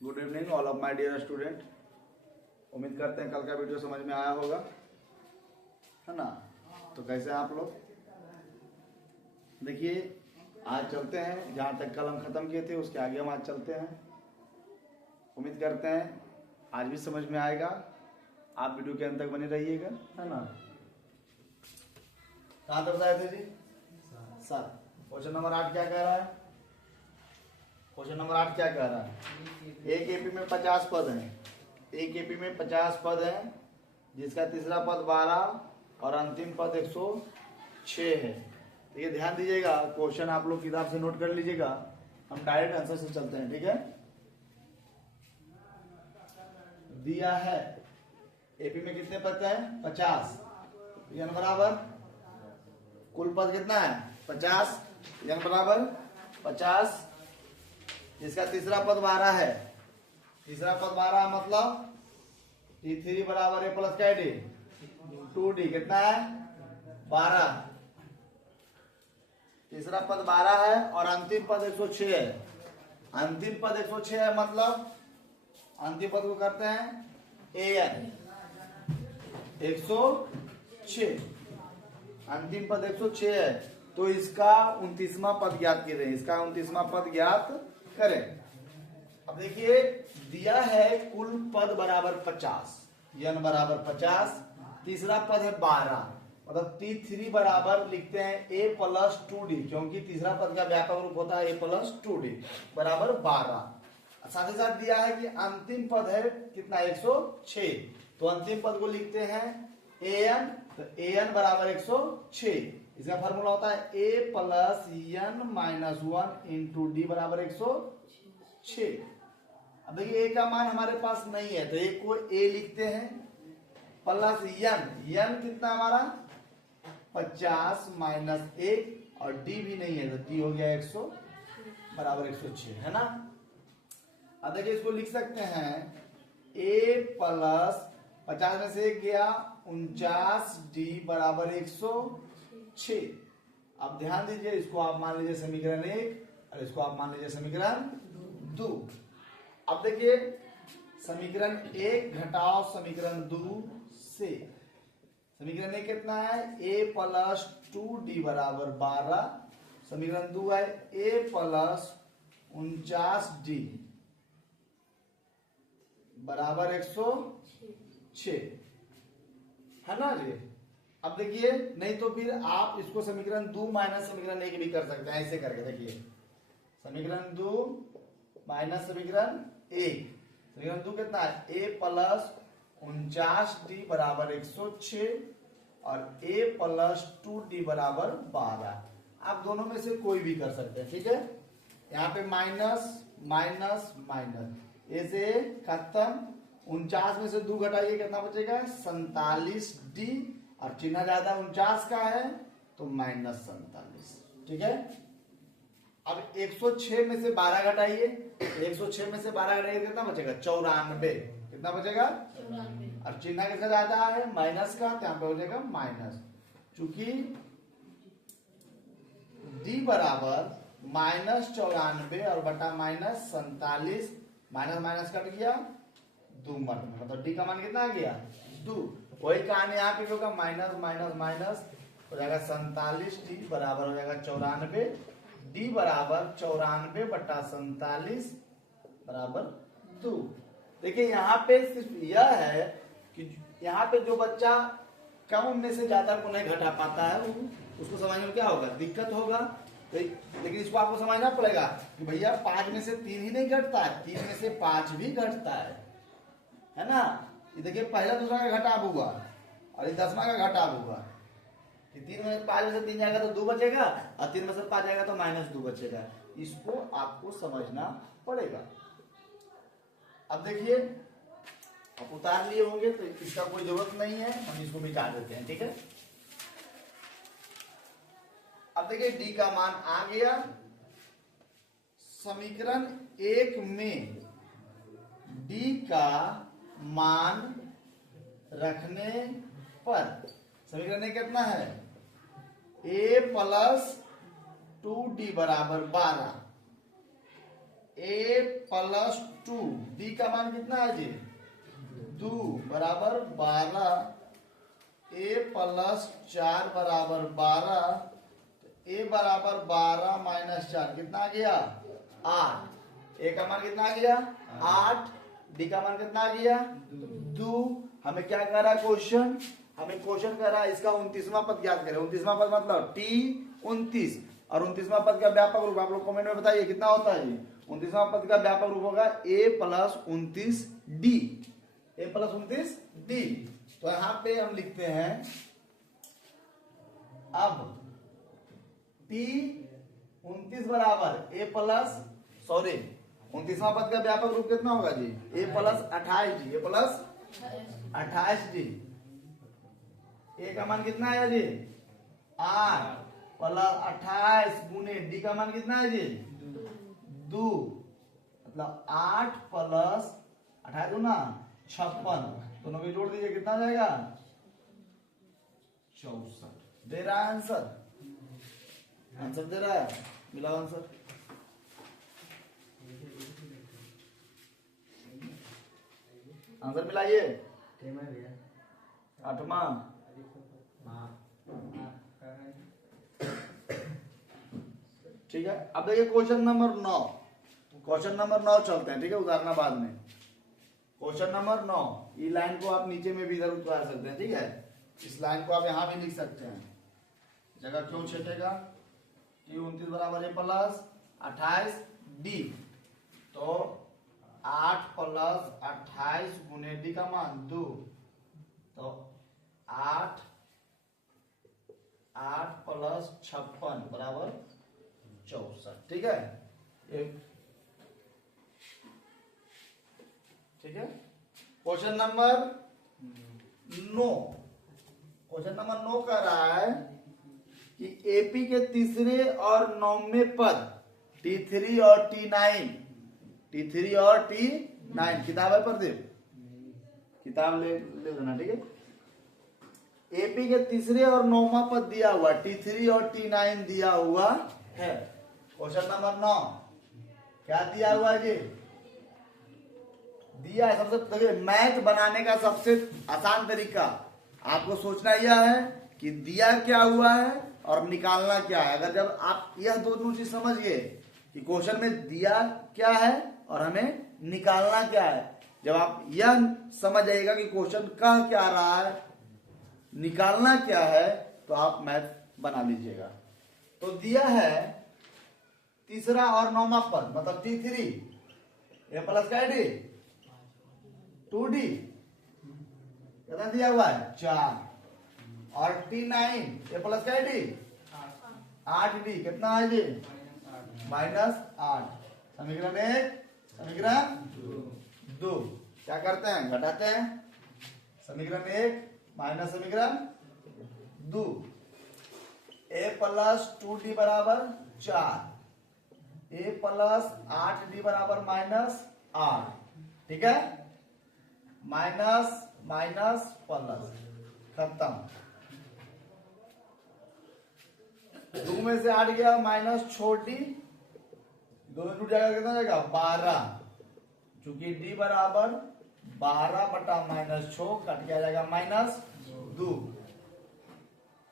Good evening all of my dear student. उम्मीद करते हैं कल का वीडियो समझ में आया होगा, है ना। तो कैसे हैं आप लोग? देखिए, आज चलते हैं जहाँ तक कल हम खत्म किए थे उसके आगे हम आज चलते हैं। उम्मीद करते हैं आज भी समझ में आएगा। आप वीडियो के अंत तक बने रहिएगा, है ना। कहाँ तक बताए थे जी? 7। क्वेश्चन नंबर 8 क्या कह रहा है? क्वेश्चन नंबर 8 क्या कह रहा है? एक एपी में 50 पद हैं। एक एपी में 50 पद हैं, जिसका तीसरा पद 12 और अंतिम पद 106 है। तो ये ध्यान दीजिएगा, क्वेश्चन आप लोग किताब से नोट कर लीजिएगा। हम डायरेक्ट आंसर से चलते हैं, ठीक है। दिया है एपी में कितने पद हैं? 50। n बराबर कुल पद कितना है? 50। n बराबर 50, जिसका तीसरा पद 12 है। तीसरा पद 12 मतलब T3 बराबर है प्लस क्या डी? 2D कितना है? 12। तीसरा पद 12 है और अंतिम पद 106 है। अंतिम पद 106 है मतलब अंतिम पद को करते हैं an 106। अंतिम पद 106 है, तो इसका 29वां पद ज्ञात करें। इसका 29वां पद ज्ञात करें। अब देखिए, दिया है कुल पद बराबर 50, n बराबर 50, तीसरा पद है 12, मतलब T3 बराबर लिखते हैं a प्लस 2D, क्योंकि तीसरा पद का व्यापक रूप होता है a प्लस 2D बराबर 12। साथ ही साथ दिया है कि अंतिम पद है कितना? 106, तो अंतिम पद को लिखते हैं an, तो an बराबर 106। इसका फॉर्मूला होता है a plus n minus 1 into d बराबर 106। अब देखिए a का मान हमारे पास नहीं है, तो एक को a लिखते हैं प्लस n कितना हमारा? 50 माइनस 1, और d भी नहीं है तो d हो गया 100 बराबर 106, है ना। अब देखिए, इसको लिख सकते हैं a प्लस 50 में से 1 गया 49d बराबर 106। अब ध्यान दीजिए, इसको आप मान लीजिए समीकरण 1 और इसको आप मान लीजिए समीकरण 2। अब देखिए, समीकरण 1 घटाओ समीकरण 2 से। समीकरण 1 कितना है? a प्लस 2d बराबर 12। समीकरण 2 है a प्लस 49d बराबर 106, है ना जी। अब देखिए, नहीं तो फिर आप इसको समीकरण 2 माइनस समीकरण 1 भी कर सकते हैं, ऐसे करके। देखिए, समीकरण 2 माइनस समीकरण 1। समीकरण 2 कितना है? a प्लस 49d बराबर 106 और a प्लस 2d बराबर 12। आप दोनों में से कोई भी कर सकते हैं, ठीक है। यहाँ पे माइनस माइनस माइनस, ए से खत्म। 49 में से 2 घटाइए, कितना बचेगा? 47d, और चिन्ह ज्यादा 49 का है तो माइनस 47, ठीक है। अब 106 में से 12 घटाइए, 106 में से 12 घटाइए कितना बचेगा? 94। कितना बचेगा? और चिन्ह किसका ज्यादा है? माइनस का, तो यहाँ पे हो जाएगा माइनस। चूंकि d बराबर माइनस 94 और बटा माइनस 47, माइनस माइनस कट गया 2 मत में, मतलब d का मान कितना आ गया? 2। वही कहानी यहाँ पे होगा, माइनस माइनस माइनस हो जाएगा 47d बराबर हो जाएगा 94। d बराबर 94 बटा 47 बराबर 2। देखिए, यहाँ पे सिर्फ यह है कि यहाँ पे जो बच्चा कम में से ज्यादा को नहीं घटा पाता है, उसको समझने में क्या होगा? दिक्कत होगा। तो लेकिन इसको आपको समझना पड़ेगा कि भैया 5 में से 3 ही नहीं घटता है, 3 में से 5 भी घटता है ना। ये देखिए, पहला दूसरा का घटाव हुआ और ये 10वां का घटाव हुआ। कि 3 में 5 में से 3 जाएगा तो 2 बचेगा, और 3 में से 5 जाएगा तो माइनस 2 बचेगा। इसको आपको समझना पड़ेगा। अब देखिए, आप उतार लिए होंगे तो इसका कोई जरूरत नहीं है, हम इसको मिटा देते हैं, ठीक है। अब देखिए, d का मान आ गया। समीकरण 1 में d का मान रखने पर समीकरण 1 कितना है? a प्लस 2d बराबर 12, a प्लस 2, d का मान कितना है जी 2 बराबर 12, a प्लस 4 बराबर 12, a बराबर 12 माइनस 4 कितना आ गया 8, a का मान कितना आ गया 8, d का मान कितना आ गया 2। हमें क्या कह रहा है क्वेश्चन, हमें क्वेश्चन कह रहा है इसका 29वां पद ज्ञात करें। 29वां पद मतलब t 29, और 29वां पद का व्यापक रूप आप लोग कमेंट में बताइए कितना होता है जी। 29वां पद का व्यापक रूप होगा a plus 29d, a plus 29d। तो यहां पे हम लिखते हैं अब t 29 बराबर a प्लस 29वां पद का व्यापक रूप कितना होगा जी a plus 28d, a plus 28d। a का मान कितना है जी 8 प्लस 28 गुने d का मान कितना है जी 2, मतलब 8 प्लस 28 दूना 56, दोनों को जोड़ दीजिए कितना जाएगा 64। दे रहा है आंसर, आंसर दे रहा है, मिला आंसर। आंसर मिलाइए 8वां। ठीक है, अब देखिए क्वेश्चन नंबर 9, क्वेश्चन नंबर 9 चलते हैं। ठीक है, उदाहरणाबाद में क्वेश्चन नंबर 9, ये लाइन को आप नीचे में भी इधर उतार सकते हैं। ठीक है, इस लाइन को आप यहां भी लिख सकते हैं, जगह क्यों छेटेगा कि 29 बराबर है प्लस 28d, तो 8 प्लस 28 गुने d का मान 2, तो 8 प्लस 56 बराबर 64। ठीक है, ठीक है। क्वेश्चन नंबर 9, क्वेश्चन नंबर 9 कह रहा है कि एपी के तीसरे और 9वें पद T3 और T9, T3 और T9, किताब है प्रदीप, किताब ले लेना। ठीक है, एपी के तीसरे और 9वां पद दिया हुआ, T3 और T9 दिया हुआ है। क्वेश्चन नंबर 9 क्या दिया हुआ है जी, दिया है। सबसे देखिए मैथ बनाने का सबसे आसान तरीका आपको सोचना यह है कि दिया क्या हुआ है और निकालना क्या है। अगर जब आप यह दोनों चीज समझ गए कि क्वेश्चन में दिया क्या है और हमें निकालना क्या है, जब आप यह समझ जाइएगा कि क्वेश्चन कह क्या रहा है, निकालना क्या है, तो आप मैथ बना लीजिएगा। तो दिया है तीसरा और 9वां पद मतलब T3, ये प्लस का डी 2d कितना दिया हुआ है 4, और T9 ये प्लस का डी 8d कितना है जी -8। समीकरण 1 समीकरण 2 क्या करते हैं घटाते हैं, समीकरण 1 माइनस समीकरण 2, a प्लस 2d बराबर 4, a प्लस 8d बराबर -8। ठीक है, माइनस माइनस प्लस खत्म, 2 में से 8 गया माइनस छोड़ डी, 2 में टूट जाएगा कितना जाएगा 12, चूंकि d बराबर 12 बटा -6 कट गया जाएगा -2।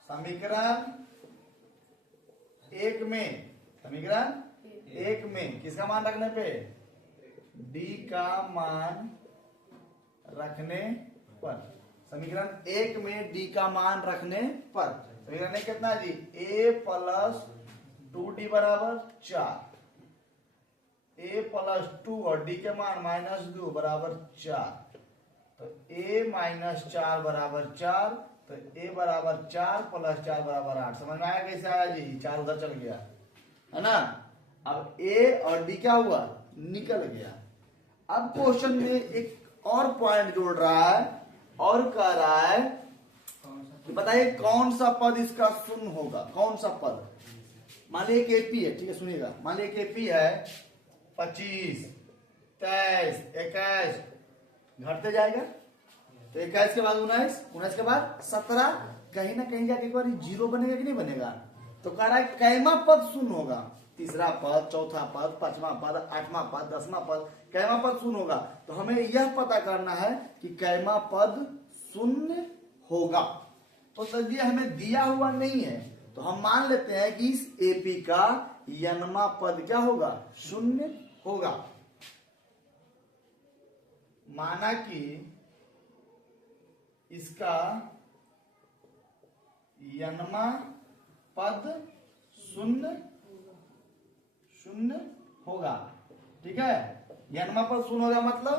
समीकरण 1 में, समीकरण 1 में किसका मान रखने पे d का मान रखने पर, समीकरण 1 में d का मान रखने पर, समीकरण 1 कितना है जी a प्लस 2d बराबर 4, a प्लस 2 और d के मान -2 बराबर 4, तो a माइनस 4 बराबर 4, तो a बराबर 4 प्लस 4 बराबर 8। समझ में आया कैसे आया जी, 4 उधर चल गया है ना। अब a और d क्या हुआ निकल गया। अब क्वेश्चन में एक और पॉइंट जोड़ रहा है और कह रहा है कि बताइए कौन सा पद इसका शून्य होगा, कौन सा पद। मान लीजिए एक एपी है, ठीक है सुनिएगा, मान लीजिए एक एपी है 25, 23, 21 घटते जाएगा, तो 21 के बाद 19, 19 के बाद 17, कहीं ना कहीं जाके एक बार जीरो बनेगा कि नहीं बनेगा, तो कह रहा है कैमा पद शून्य होगा, तीसरा पद, चौथा पद, पांचवा पद, आठवां पद, 10वां पद, कैमा पद शून्य होगा। तो हमें यह पता करना है कि कैमा पद शून्य होगा। तो चलिए हमें दिया हुआ नहीं है, तो हम मान लेते हैं कि इस एपी का यनमा पद क्या होगा, शून्य होगा। माना कि इसका यनमा पद शून्य होगा। ठीक है, यनमा पद शून्य होगा मतलब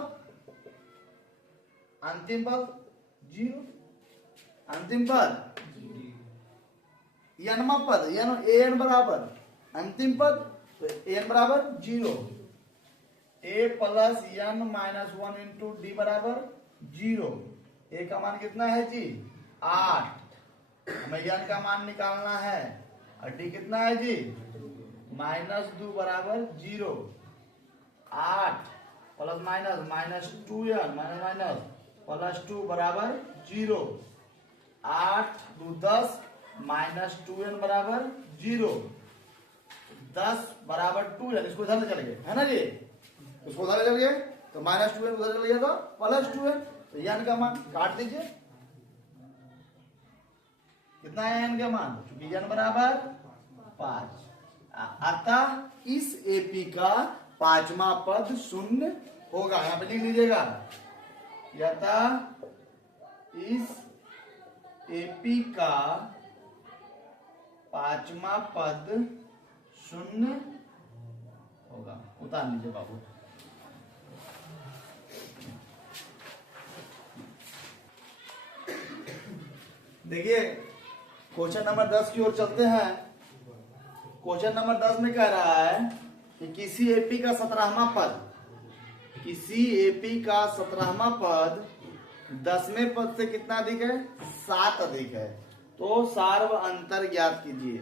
अंतिम पद 0, अंतिम पद यनमा पद एन बराबर अंतिम पद, तो एन बराबर 0, a plus n minus 1 into d बराबर 0। ए का मान कितना है जी, 8। हमें एन का मान निकालना है, और डी कितना है जी, -2 बराबर 0। 8 plus minus 2n minus plus 2 बराबर 0। 8 2 10 माइनस 2n बराबर 0। 10 बराबर 2n, इसको इधर ले चल गए है ना जी, उसको उधर ले चल गए तो -2n उधर चल गया तो +2n। तो n का मान काट दीजिए, कितना है n का मान, क्योंकि n बराबर 5। अतः इस एपी का पांचवा पद शून्य होगा। यहां पे लिख लीजिएगा, अतः इस एपी का पांचवा पद शून्य होगा। उतार लीजिए बाबू। देखिए क्वेश्चन नंबर 10 की ओर चलते हैं। क्वेश्चन नंबर 10 में कह रहा है कि किसी एपी का 17वां पद, किसी एपी का 17वां पद 10वें पद से कितना अधिक है, 7 अधिक है। तो सार्व अंतर ज्ञात कीजिए।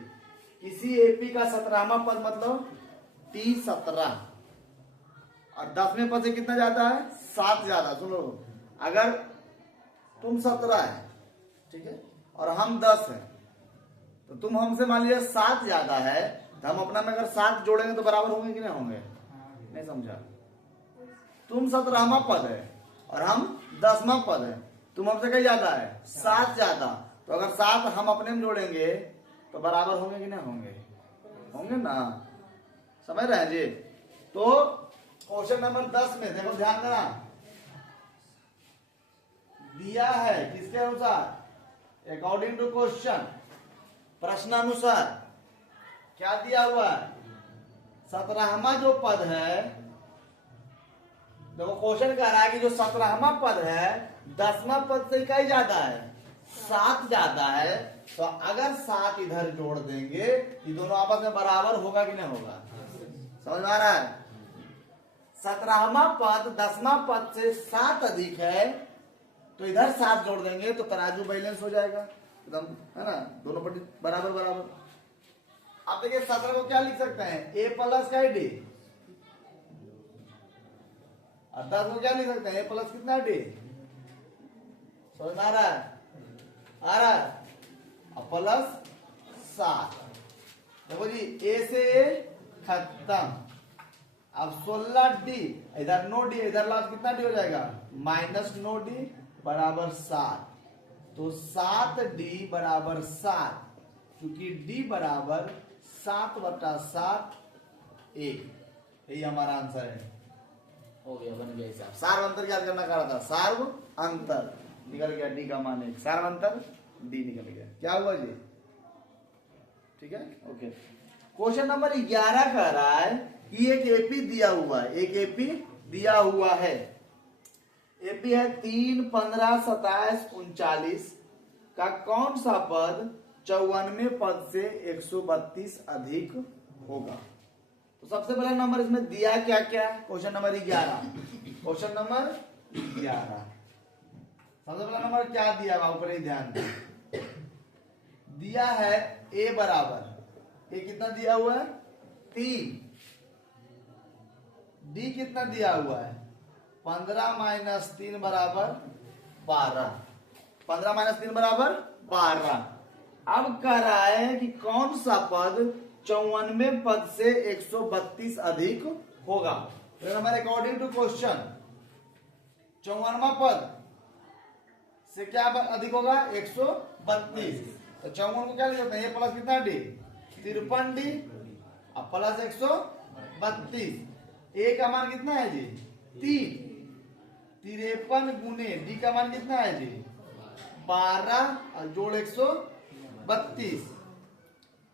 किसी एपी का 17वां पद मतलब T17 और 10वें पद से कितना ज्यादा है, 7 ज्यादा। सुनो, अगर तुम 17 है, ठीक है, और हम 10 है, तो तुम हमसे मान लीजिए 7 ज्यादा है, तो हम अपना में अगर 7 जोड़ेंगे तो बराबर होंगे कि नहीं होंगे, नहीं समझा। तुम 17वां पद है और हम 10वां पद है, तुम हमसे कहीं ज्यादा है, 7 ज्यादा, तो अगर 7 हम अपने में जोड़ेंगे तो बराबर होंगे कि नहीं होंगे, होंगे ना, समझ रहे हैं जी। तो क्वेश्चन नंबर 10 में देखो, ध्यान देना, दिया है किसके अनुसार, अकॉर्डिंग टू क्वेश्चन, प्रश्नानुसार क्या दिया हुआ है, 17वां जो पद है, देखो क्वेश्चन कह रहा है कि जो 17वां पद है 10वां पद से कई ज्यादा है, 7 ज्यादा है। तो अगर 7 इधर जोड़ देंगे, ये दोनों आपस में बराबर होगा कि नहीं होगा, समझ में आ रहा है। 17वां पद 10वां पद से 7 अधिक है, तो इधर 7 जोड़ देंगे तो तराजू बैलेंस हो जाएगा एकदम, है ना, दोनों पट्टी बराबर बराबर। आप देखिए 17 को क्या लिख सकते हैं, a प्लस का डी, और 10 को क्या लिख सकते हैं, a प्लस कितना डी, समझ में आ रहा है, आ रहा है, और प्लस 7। देखो जी, a से a खत्म, अब 16 डी, इधर 9 डी, इधर लास्ट कितना डी हो जाएगा, -9 डी बराबर 7। तो 7 डी बराबर 7, क्योंकि डी बराबर 7/7 1, यही हमारा आंसर है, हो गया, बन गया हिसाब। सार्व अंतर क्या करना कह रहा था, सार्व अंतर निकल गया, डी का मान 1, सार्व अंतर डी निकल गया, क्या हुआ जी, ठीक है, ओके। क्वेश्चन नंबर 11 कह रहा है कि एक एपी दिया हुआ है, एक एपी दिया हुआ है, एपी है 3, 15, 27, 39 का कौन सा पद 54वें पद से 132 अधिक होगा। तो सबसे पहला नंबर इसमें दिया क्या क्या है, क्वेश्चन नंबर 11, क्वेश्चन नंबर 11 सबसे पहला नंबर क्या दिया हुआ, ऊपर ही ध्यान दें, दिया है ए बराबर, ए कितना दिया हुआ है 3, डी कितना दिया हुआ है 15 - 3 बराबर 12, 15 - 3 बराबर 12, अब कह रहा है कि कौन सा पद 94 पद से 132 अधिक होगा। तो हमारे अकॉर्डिंग टू क्वेश्चन 54वां पद से क्या अधिक होगा 132। तो 54 को क्या लिख सकते हैं, ये प्लस कितना डी 53 डी अब प्लस 132। ए का मान कितना है जी 3, 53 गुने डी का मान कितना है जी 12 और जोड़ 132।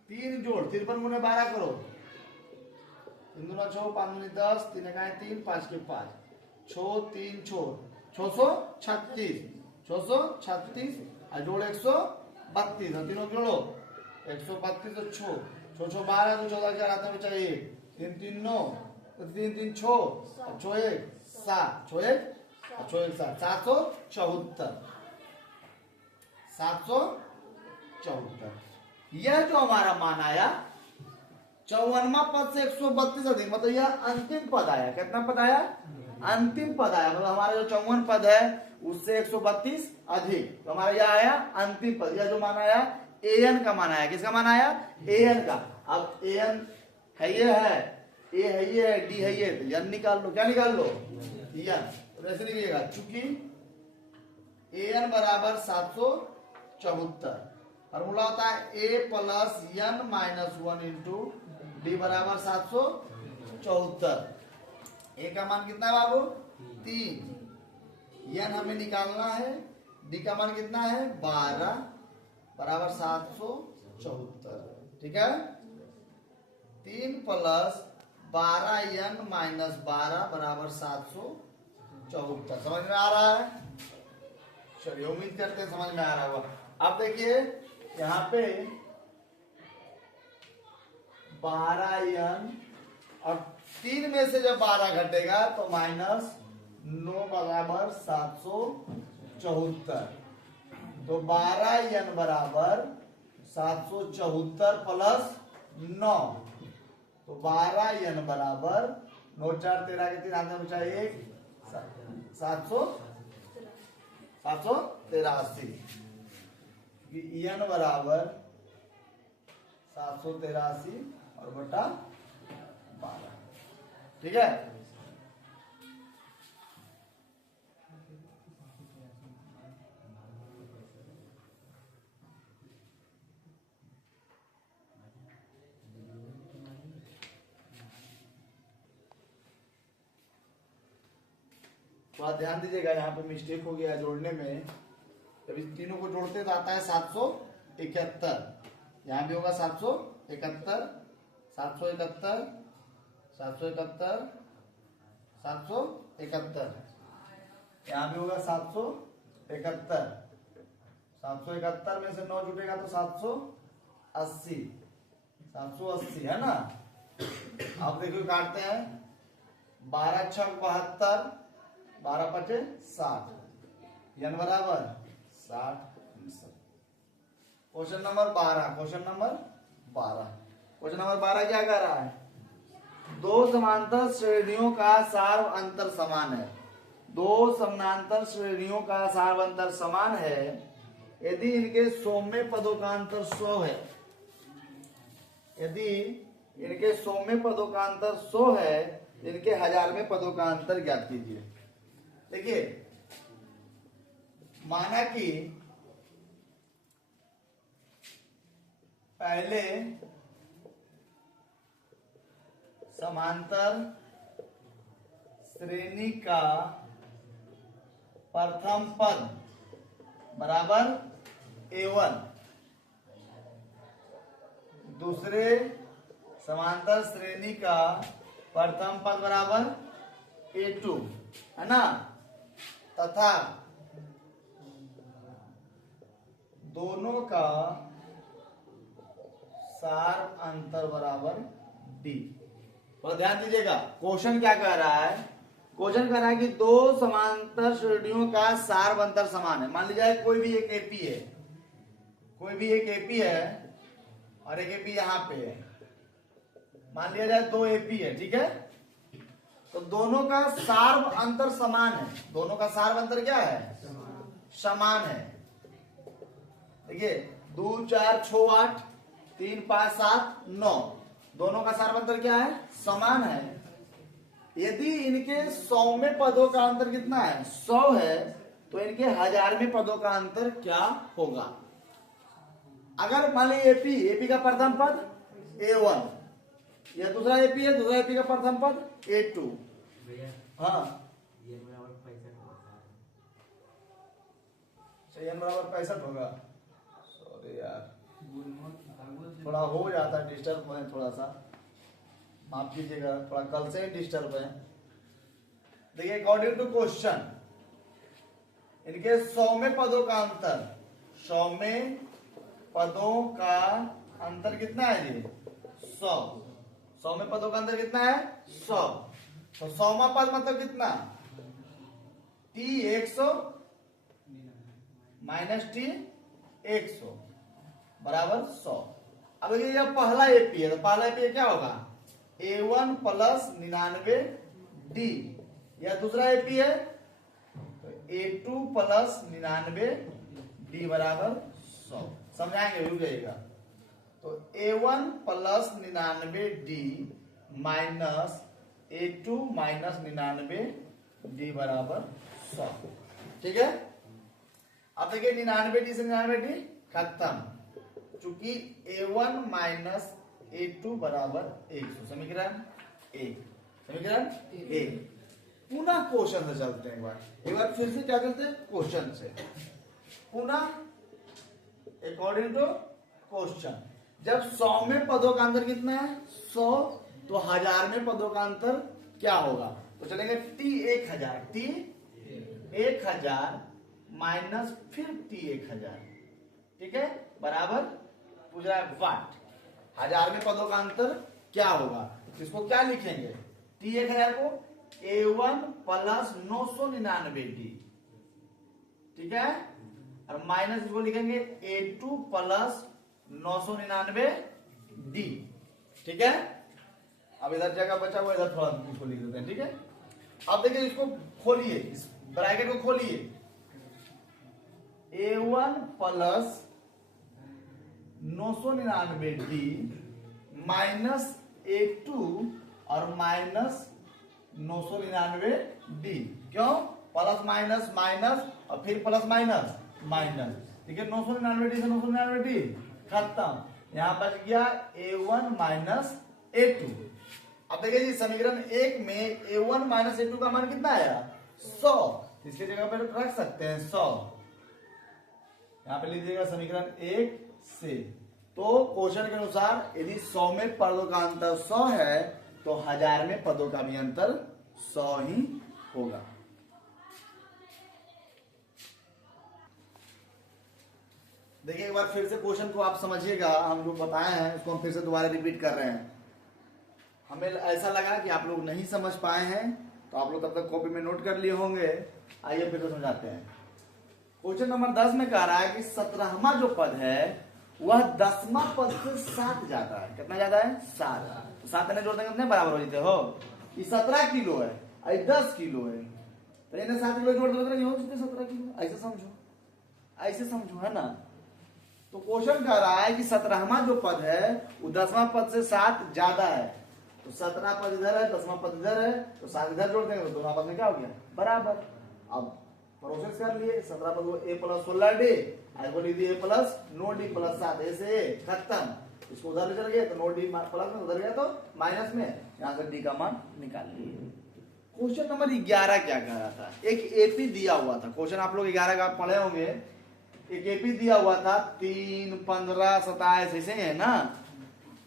3 जोड़ 53 गुने 12 करो, 3 दूना 6, 5 दूनी 10, 3 एकाएं 3, 5 के 5, 6 3 6 636, 636 और जोड़ 132 और तीनों जोड़ो 132 तो 6 6 12 तो 14 के आते में चाहिए 3 3 9 3 3 6 6 1 7 6 1 6 1 7 774 774। यह जो हमारा मान आया 54वां पद से 132 अधिक, मतलब यह अंतिम पद आया। कितना पद आया अंतिम पद आया, मतलब हमारा जो 54 पद है उससे 132 अधिक, तो हमारा यह आया अंतिम पद। यह जो मान आया an का मान आया। किसका मान आया an का। अब an है ये है, a है ये है, d है ये, तो n निकाल लो। क्या निकाल लो n। तो ऐसे लिखिएगा चूंकि an बराबर 774, फॉर्मूला होता है a plus n minus 1 into d बराबर 774। ए का मान कितना है बाबू 3, n हमें निकालना है, डी का मान कितना है 12 बराबर 774। ठीक है 3 प्लस 12 n माइनस 12 बराबर 774। समझ में आ रहा है? चलिए उम्मीद करते हैं समझ में आ रहा होगा। अब देखिए यहाँ पे 12 n और 3 में से जब 12 घटेगा तो माइनस 9 बराबर 774। तो 12 n बराबर 774 प्लस 9, तो 12 n बराबर 9 4 13 के 3 आने में चाहिए 783। n बराबर 783 और बटा 12। ठीक है थोड़ा ध्यान दीजिएगा, यहाँ पे मिस्टेक हो गया जोड़ने में। जब इस तीनों को जोड़ते तो आता है 771, यहाँ भी होगा 771 771 771 771, यहाँ भी होगा 771। 771 में से 9 जुटेगा तो 780 780 है ना। अब देखो काटते हैं 12 छक 72 12 पचे 60, n बराबर 60। क्वेश्चन नंबर 12 क्वेश्चन नंबर 12 क्या कह रहा है, दो समांतर श्रेणियों का सार अंतर समान है। दो समानांतर श्रेणियों का सार अंतर समान है यदि इनके सौम्य पदों का अंतर 100 है। यदि इनके सौम्य पदों का अंतर 100 है, इनके 1000 में पदों का अंतर ज्ञात कीजिए। देखिए माना कि पहले समांतर श्रेणी का प्रथम पद बराबर a1, दूसरे समांतर श्रेणी का प्रथम पद बराबर a2 है ना, तथा दोनों का सार अंतर बराबर d। और ध्यान दीजिएगा क्वेश्चन क्या कह रहा है, क्वेश्चन कह रहा है कि दो समांतर श्रेणियों का सार अंतर समान है। मान लीजिए कोई भी एक एपी है, कोई भी एक एपी है और एक एपी यहाँ पे है। मान लिया जाए दो एपी है, ठीक है, तो दोनों का सार अंतर समान है। दोनों का सार अंतर क्या है, समान है। देखिए 2 4 6 8 3 5 7 9, दोनों का सार्वंतर क्या है? समान है। यदि इनके 100वें पदों का अंतर कितना है? 100 है, तो इनके 1000वें पदों का अंतर क्या होगा? अगर मान लीजिए एपी का प्रथम पद A1, यह दूसरा एपी है, दूसरा एपी का प्रथम पद A2। हाँ, n बराबर 65 होगा। सॉरी यार, थोड़ा हो जाता है डिस्टर्ब है, थोड़ा सा माफ कीजिएगा, थोड़ा कल से ही डिस्टर्ब है। देखिए अकॉर्डिंग टू क्वेश्चन, इनके 100वें पदों का अंतर, 100वें पदों का अंतर कितना है जी? 100। 100वें पदों का अंतर कितना है? 100। तो 100वां पद मतलब कितना? T 100 माइनस T 100 बराबर 100। अब ये जब पहला एपी है, तो पहला एपी क्या होगा? A1 plus 99D। या दूसरा एपी है तो A2 प्लस 99D बराबर 100। समझाएंगे, रुक जाइएगा। तो A1 plus 99D minus A2 minus 99D बराबर 100। ठीक है। अब देखिए 99D से 99D खत्म, चूंकि A1 माइनस A2 बराबर 100। समीकरण 1, समीकरण 1। पुनः क्वेश्चन से चलते हैं, एक बार फिर से क्या चलते हैं? क्वेश्चन से पुनः अकॉर्डिंग टू क्वेश्चन। जब 100वें पदों का अंतर कितना है? 100, तो 1000वें पदों का अंतर क्या होगा? तो चलेंगे T 1000, T 1000 माइनस फिर T 1000, ठीक है, बराबर पूछ रहा है वाट। 1000वें पदों का अंतर क्या होगा? इसको क्या लिखेंगे? T 1000 को A1 प्लस 999D, ठीक है, और माइनस इसको लिखेंगे A2 प्लस 999D, ठीक है। अब इधर जगह बचा हुआ, इधर थोड़ा इसको लिख देते हैं, ठीक है। अब देखिए इसको खोलिए, इस ब्रैकेट को खोलिए। A1 plus 999D minus A2 और माइनस 999D। क्यों? प्लस माइनस माइनस और फिर प्लस माइनस माइनस, ठीक है। 999D से 999D खत्म। यहां बच गया A1 माइनस A2। अब देखिए जी, समीकरण 1 में A1 माइनस A2 का मान कितना आया? 100। इसकी जगह पर रख सकते हैं 100। यहां पे लीजिएगा समीकरण 1 से। तो क्वेश्चन के अनुसार यदि 100वें पदों का अंतर 100 है, तो 1000वें पदों का भी अंतर 100 ही होगा। देखिए एक बार फिर से क्वेश्चन को आप समझिएगा, हम जो बताए हैं उसको हम फिर से दोबारा रिपीट कर रहे हैं। हमें ऐसा लगा कि आप लोग नहीं समझ पाए हैं, तो आप लोग तब तक कॉपी में नोट कर लिए होंगे। आइए फिर से समझाते हैं। क्वेश्चन नंबर 10 में कह रहा है कि 17वां जो पद है वह 10वां पद से 7 ज्यादा है। कितना ज्यादा है? 7। तो 7 ने जोड़ देंगे कितने बराबर हो जाते हो? ये 17 किलो है और 10 किलो है, तो इन्हें 7 किलो जोड़ दोगे हो जाते 17 किलो। ऐसे समझो, ऐसे समझो, है ना। तो क्वेश्चन कह रहा है कि 17वां जो पद है वो 10वां पद से 7 ज्यादा है। तो 17 पद इधर है, 10वां पद इधर है, तो 7 इधर जोड़ देंगे तो दोनों पद में क्या हो गया? बराबर। अब प्रोसेस कर लिए। 17 पद को A प्लस 16D, को लिख दिए प्लस 9D प्लस 7, ऐसे खत्म। इसको उधर ले चल गए तो 9D प्लस में, उधर गया तो माइनस में, यहाँ से D का मान निकाल लिए। क्वेश्चन नंबर 11 क्या कह रहा था? एक एपी दिया हुआ था। क्वेश्चन आप लोग 11 का पढ़े होंगे। एक एपी दिया हुआ था 3, 15, 27 ऐसे है ना।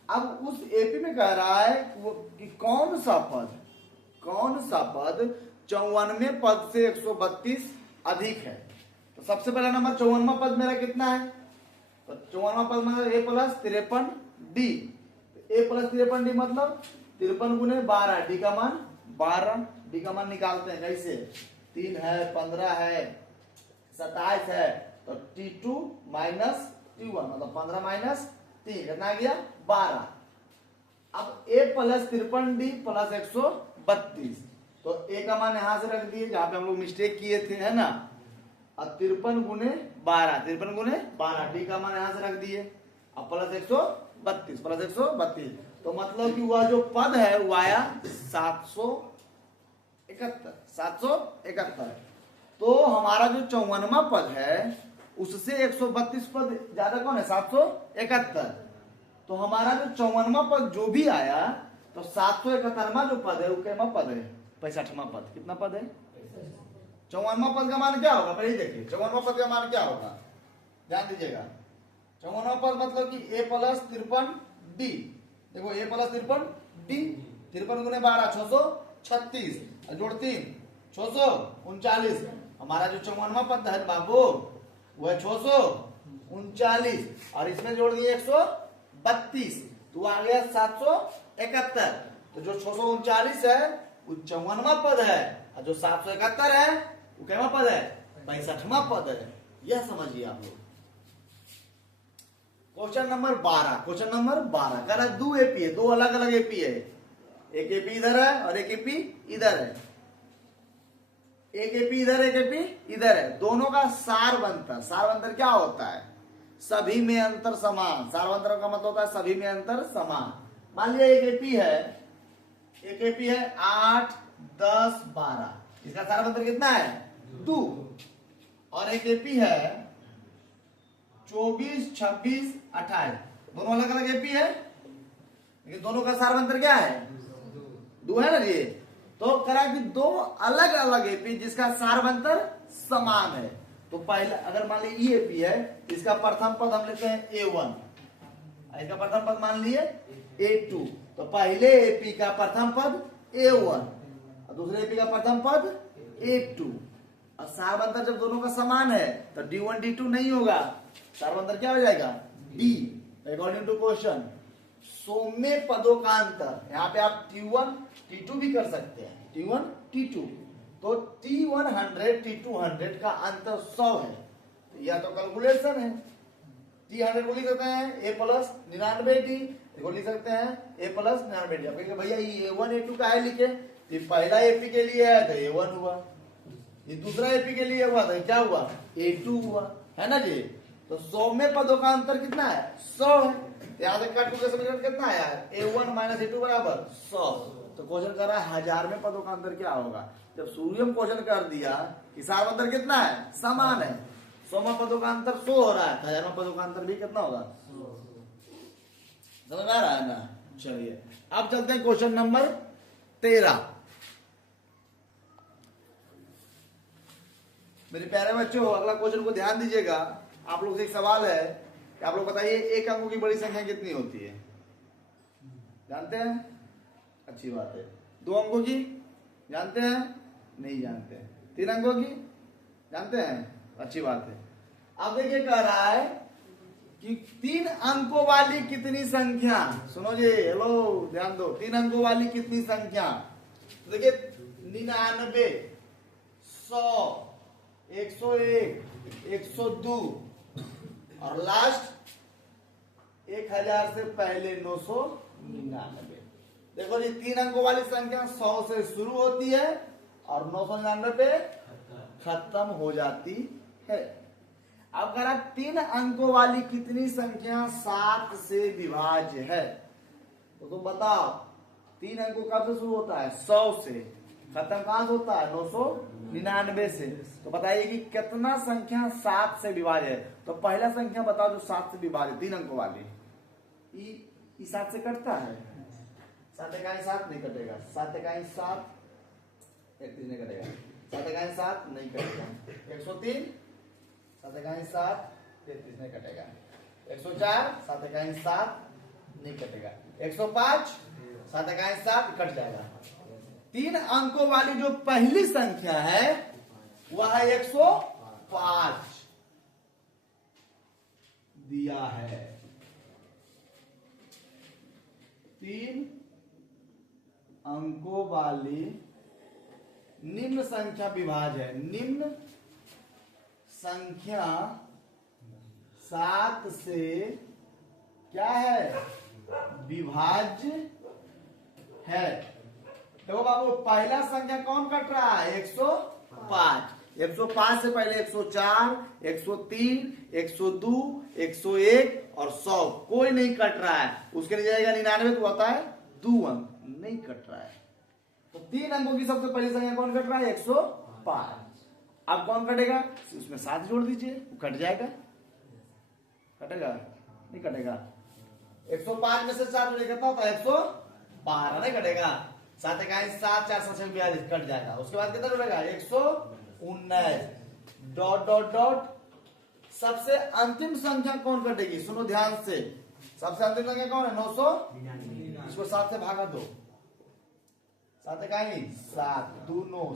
अब उस एपी में कह रहा है कि कौन सा पद 54वें पद से 132 अधिक है। तो सबसे पहला नंबर 54वां पद मेरा कितना है? तो 54वां पद मतलब A plus 53D। A plus 53D मतलब 53 गुने 12, D का मान 12। D का मान निकालते हैं कैसे? 3 है, 15 है, 27 है, तो T2 माइनस T1 मतलब 15 माइनस 3 कितना आ गया? 12। अब A प्लस 53D प्लस 132, तो A का मान यहां से रख दिए जहां पे हम लोग मिस्टेक किए थे, है ना। अब 53 गुने 12, 53 गुने 12, डी का मान यहां से रख दिए। अब प्लस 132 प्लस 132, तो मतलब कि वह जो पद है वो आया 771। तो हमारा जो 54वां पद है उससे 132 पद ज्यादा कौन है? 771। तो हमारा जो 54वां पद जो भी आया, तो 771वां जो पद है वो क्या पद है? 65वां पद। कितना पद है? 54वां पद का मान क्या होगा? पहले देखिए 54वां पद का मान क्या होगा, ध्यान दीजिएगा। 54वां पद मतलब कि a प्लस 53 डी। देखो a प्लस 53 डी, 53 गुने 12 636, जोड़ 3 639। हमारा जो 54वां पद है बाबू वो है 639, और इसमें जोड़ दिए 132, तो आ गया 771। तो जो 639 है वो 54वां पद है, और जो 771 है वो क्या पद है? 65वां पद है। यह समझिए आप लोग। क्वेश्चन नंबर 12 कह रहा है 2 एपी है, 2 अलग अलग एपी है। एक एपी इधर है और एक एपी इधर है। एक एपी इधर, एक एपी इधर है। दोनों का सारवंतर क्या होता है? सभी में अंतर समान। सारवंतर का मतलब होता है सभी में अंतर समान। मान लिया एक एपी है 8 10 12, इसका सारवंतर कितना है? 2। और एक एपी है 24 26 28, दोनों अलग अलग एपी है, लेकिन दोनों का सारवंतर क्या है? 2 है ना जी। तो करा कि 2 अलग अलग एपी जिसका सारवंतर समान है। तो पहले अगर मान लीजिए ये एपी है, इसका प्रथम पद हम लेते हैं A1, इसका प्रथम पद मान लिए A2। तो पहले एपी का प्रथम पद A1 और दूसरे एपी का प्रथम पद A2। और सारवंतर जब दोनों का समान है तो D1 D2 नहीं होगा, सारवंतर क्या हो जाएगा? D। अकॉर्डिंग टू क्वेश्चन सौम्य पदों का अंतर, यहाँ पे आप T1 T2 भी कर सकते हैं, T1 T2। तो T100 T200 का अंतर 100 है, तो यह तो कैलकुलेशन है। T100 को लिख सकते हैं A प्लस 99D, इसको लिख सकते हैं A प्लस 99D। अब कहेंगे भैया ये A1 A2 का है लिखे, ये पहला एपी के लिए है तो A1 हुआ, ये दूसरा एपी के लिए हुआ तो क्या हुआ? A2 हुआ, है ना जी। तो 100 में पदों का अंतर कितना है? 100 है। यहाँ से कट के समीकरण कितना आया है? A1 माइनस A2 बराबर 100। तो क्वेश्चन कर रहा है 1000 में पदों का अंतर क्या होगा? जब सूर्य में क्वेश्चन कर दिया कि सारवंतर कितना है? समान है। 100 में पदों का अंतर 100 हो रहा है, 1000 में पदों का अंतर भी कितना होगा? समझ आ रहा है ना? चलिए अब चलते हैं क्वेश्चन नंबर 13। मेरे प्यारे बच्चों अगला क्वेश्चन को ध्यान दीजिएगा। आप लोग से एक सवाल है कि आप लोग बताइए एक अंकों की बड़ी संख्या कितनी होती है? जानते हैं? अच्छी बात है। 2 अंकों की जानते हैं? नहीं जानते। 3 अंकों की जानते हैं? अच्छी बात है। अब देखिए कह रहा है कि 3 अंकों वाली कितनी संख्या, सुनो जी, हेलो ध्यान दो, 3 अंकों वाली कितनी संख्या? तो देखिए 99 100 101 102 और लास्ट 1000 से पहले 999। देखो जी 3 अंकों वाली संख्या 100 से शुरू होती है और 999 पे खत्म हो जाती है। अब अगर 3 अंकों वाली कितनी संख्या 7 से विभाज्य है, तो तुम बताओ 3 अंकों कब से शुरू होता है? 100 से, खत्म कहां से होता है? 999 से। तो बताइए कि कितना संख्या 7 से विभाज्य है? तो पहला संख्या बताओ जो 7 से विभाज्य 3 अंकों वाली। ई 7 से कटता है? 7 इकाई 7 नहीं कटेगा, 7 इकाई 7 31 नहीं कटेगा, 7 इकाई 7 नहीं कटेगा, 103 7 इकाई 7 33 नहीं कटेगा, 104 7 इकाई 7 नहीं कटेगा, 105 7 इकाई 7 कट जाएगा। 3 अंकों वाली जो पहली संख्या है वह 105 दिया है। 3 अंकों वाली निम्न संख्या विभाज्य है। निम्न संख्या 7 से क्या है? विभाज्य है। देखो बाबू पहला संख्या कौन कट रहा है? 105। 105 से पहले 104, 103, 102, 101 और 100 कोई नहीं कट रहा है, उसके लिए जाएगा 99 तो आता है 2 अंक, नहीं कट रहा है। तो 3 अंकों की सबसे पहली संख्या कौन कट रहा है? 105। अब कौन कटेगा? उसमें 7 जोड़ दीजिए, वो कट जाएगा। कटेगा? नहीं कटेगा। 105 में से 7 जोड़े कितना होता है? 112। नहीं कटेगा। 7 इकाई 7, 4 7 42 कट जाएगा। उसके बाद कितना जुड़ेगा? 119 डॉट डॉट डॉट। सबसे अंतिम संख्या कौन कटेगी? सुनो ध्यान से, सबसे अंतिम संख्या कौन है? 900। इसको 7 से भागा दो। 7 इकाई 7, 2 9,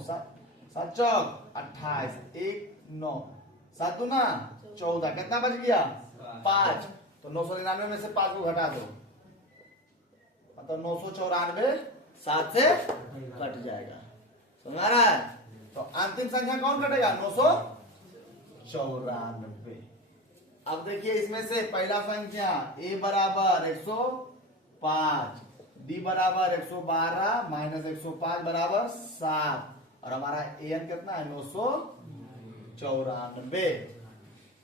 7 चौक 28, 1 9, 7 दूना 14, कितना बच गया? 5। तो 999 में से 5 को घटा दो, मतलब 994 7 से कट जाएगा। समझ आ रहा है? तो अंतिम संख्या कौन कटेगा? 994। अब देखिए इसमें से पहला संख्या a बराबर 105, d बराबर 112 माइनस 105 बराबर 7, और हमारा an कितना है? 994।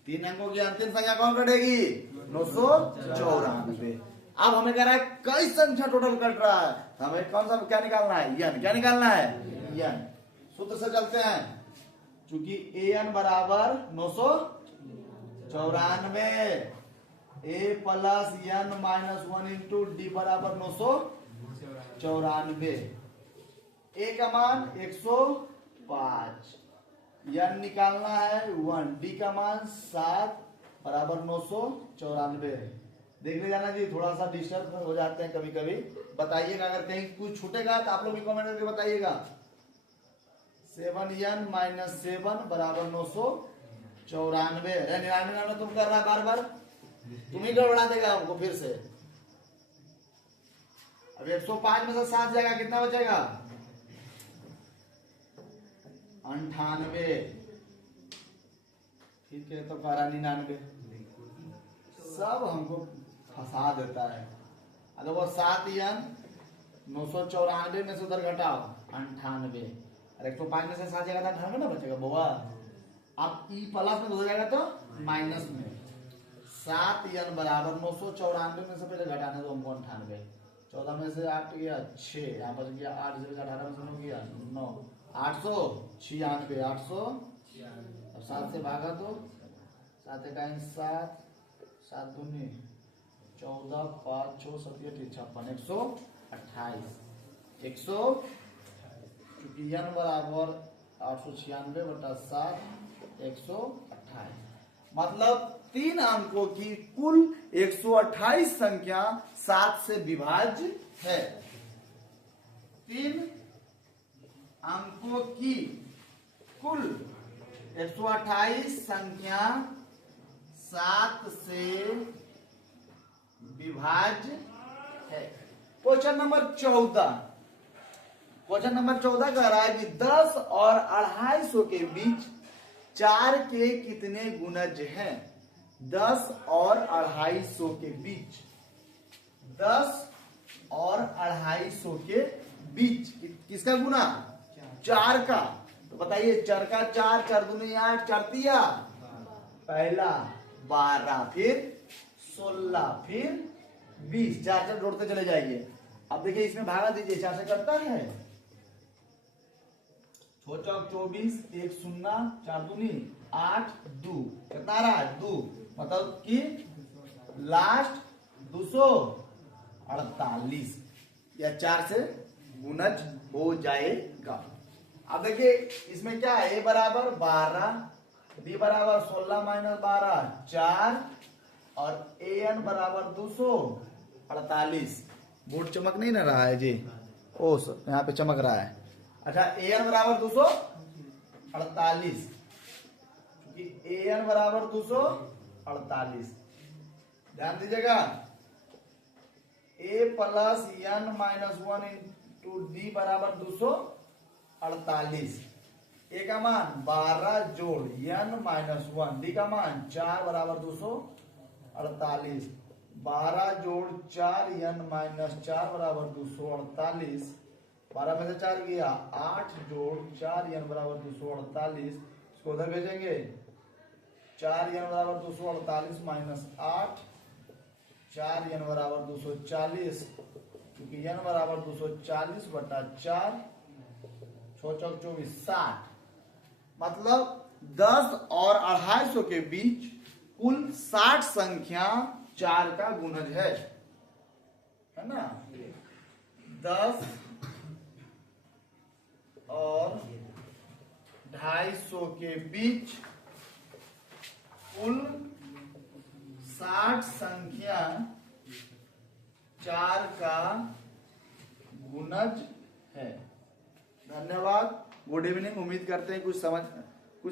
3 अंकों की अंतिम संख्या कौन कटेगी? 994। अब हमें कह रहा है कई संख्या टोटल कट रहा है, हमें कौन सा क्या निकालना है? यन। क्या निकालना है? यन। सूत्र से चलते हैं, चूंकि an बराबर 994, a plus n minus 1 into d बराबर 994। a का मान 105, n निकालना है 1, d का मान 7 बराबर 994। देख ले जाना जी, थोड़ा सा डिस्टर्ब हो जाते हैं कभी कभी। बताइएगा अगर कहीं कुछ छूटेगा तो आप लोग भी कमेंट करके बताइएगा। 7n माइनस 7 बराबर 994। 99 तुम कर रहा है बार बार, तुम ही गड़बड़ा देगा हमको फिर से। अब 105 में से 7 जाएगा, कितना बचेगा? 98। ठीक है, तो 99 सब हमको फंसा देता है। अगर वो 7n 994 में से उधर घटाओ 98, और 105 में से 7 जाएगा तो 98 ना बचेगा बुआ। अब ई प्लस में हो जाएगा तो माइनस में। 7n बराबर 994 में से पहले घटाने दो हमको 98। 14 में से 8 गया 6, यहाँ बच गया 8, 18 में से 9 गया 9, 896, 800। अब 7 से भागा दो, 7 इकाई 7, 7 दूनी 14, 5 6 7 8 56, 128। 100 चूंकि n बराबर 896 बटा 7, 128। मतलब 3 अंकों की कुल 128 संख्या 7 से विभाज्य है। 3 अंकों की कुल 128 संख्या 7 से विभाज्य है। Question number 14। क्वेश्चन नंबर 14 कह रहा है कि 10 और 250 के बीच 4 के कितने गुणज हैं? 10 और 250 के बीच, 10 और 250 के बीच किसका गुना? 4 का। तो बताइए, 4 का 4, 4 दूनी 8, 4 तिया पहला 12, फिर 16, फिर 20, 4 4 जोड़ते चले जाइए। अब देखिए इसमें भागा दीजिए, 4 से करता है 24, 1 0, 4 दूनी 8, 2, कितना आ रहा है? 2, मतलब कि लास्ट 248 या 4 से गुणज हो जाएगा। अब देखिए इसमें क्या है? a बराबर 12, b बराबर 16 माइनस 12 4, और an बराबर 248। बोर्ड चमक नहीं ना रहा है जी? ओ यहाँ पे चमक रहा है। अच्छा, an बराबर 248, क्योंकि an बराबर 248। ध्यान दीजिएगा, a plus n minus 1 into d बराबर 248। a का मान 12 जोड़ n माइनस 1, d का मान 4 बराबर 248। 12 जोड़ 4 n माइनस 4 बराबर 248। 12 में से 4 गया 8 जोड़ 4 n बराबर 248। इसको उधर भेजेंगे। 4n बराबर 248 माइनस 8, 4n बराबर 240, क्योंकि n बराबर 240 बटा 4, 6 चौक 24, 60। मतलब 10 और 250 के बीच कुल 60 संख्या 4 का गुणज है ना। 10 और 250 के बीच कुल 60 संख्या 4 का गुणज है। धन्यवाद, गुड इवनिंग। उम्मीद करते हैं कुछ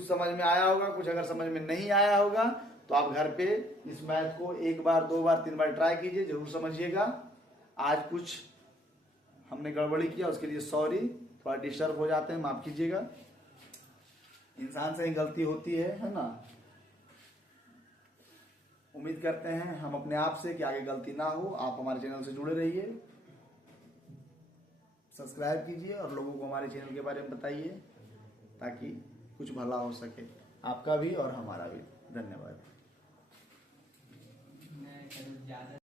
समझ में आया होगा। कुछ अगर समझ में नहीं आया होगा तो आप घर पे इस मैथ को 1 बार 2 बार 3 बार ट्राई कीजिए, जरूर समझिएगा। आज कुछ हमने गड़बड़ी किया, उसके लिए सॉरी, थोड़ा डिस्टर्ब हो जाते हैं, माफ कीजिएगा। इंसान से ही गलती होती है ना। उम्मीद करते हैं हम अपने आप से कि आगे गलती ना हो। आप हमारे चैनल से जुड़े रहिए, सब्सक्राइब कीजिए और लोगों को हमारे चैनल के बारे में बताइए ताकि कुछ भला हो सके, आपका भी और हमारा भी। धन्यवाद।